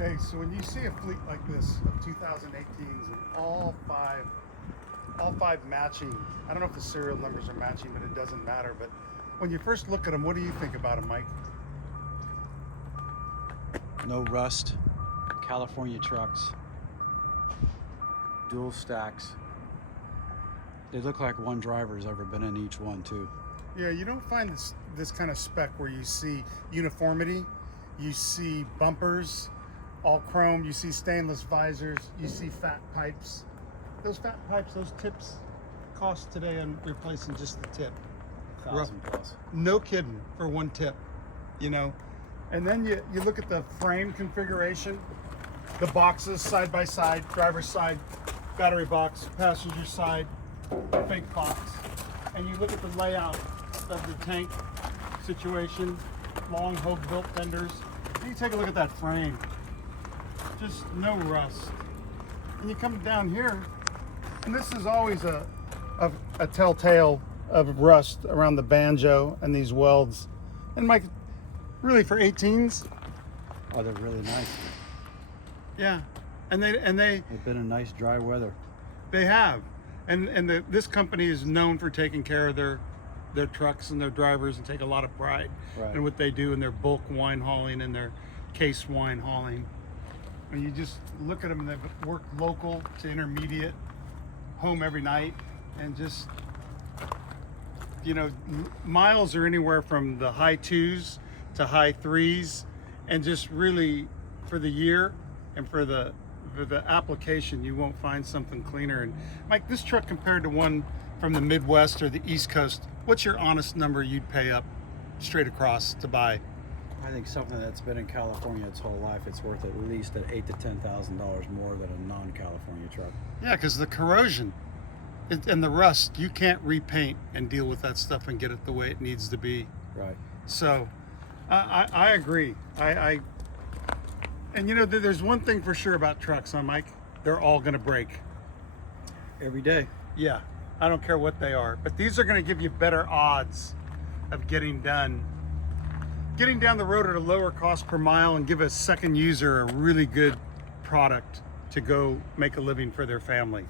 Hey, so when you see a fleet like this of 2018s and all five matching, I don't know if the serial numbers are matching, but it doesn't matter. But when you first look at them, what do you think about them, Mike? No rust, California trucks, dual stacks. They look like one driver's ever been in each one too. Yeah, you don't find this kind of spec where you see uniformity, you see bumpers, all chrome, you see stainless visors, you see fat pipes. Those fat pipes, those tips cost today on replacing just the tip. $1,000+. No kidding, for one tip, you know. And then you look at the frame configuration, the boxes side by side, driver's side, battery box, passenger side, fake box. And you look at the layout of the tank situation, long Hogue built fenders. And you take a look at that frame, just no rust. And you come down here, and this is always a telltale of rust around the banjo and these welds. And Mike, really for 18s? Oh, they're really nice. Yeah, and they've been in nice dry weather. They have, and this company is known for taking care of their trucks and their drivers and take a lot of pride in what they do in their bulk wine hauling and their case wine hauling. And you just look at them, and they've worked local to intermediate, home every night, and just, you know, miles are anywhere from the high 2s to high 3s, and just really for the year and for the application, you won't find something cleaner. And Mike, this truck compared to one from the Midwest or the East Coast, what's your honest number you'd pay up straight across to buy? I think something that's been in California its whole life, it's worth at least at $8,000 to $10,000 more than a non-California truck. Yeah, because the corrosion and the rust, you can't repaint and deal with that stuff and get it the way it needs to be. Right. So I agree. And you know, there's one thing for sure about trucks, huh, Mike? They're all going to break. Every day. Yeah, I don't care what they are. But these are going to give you better odds of getting down the road at a lower cost per mile and give a second user a really good product to go make a living for their family.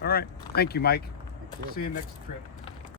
All right. Thank you, Mike. Thank you. See you next trip.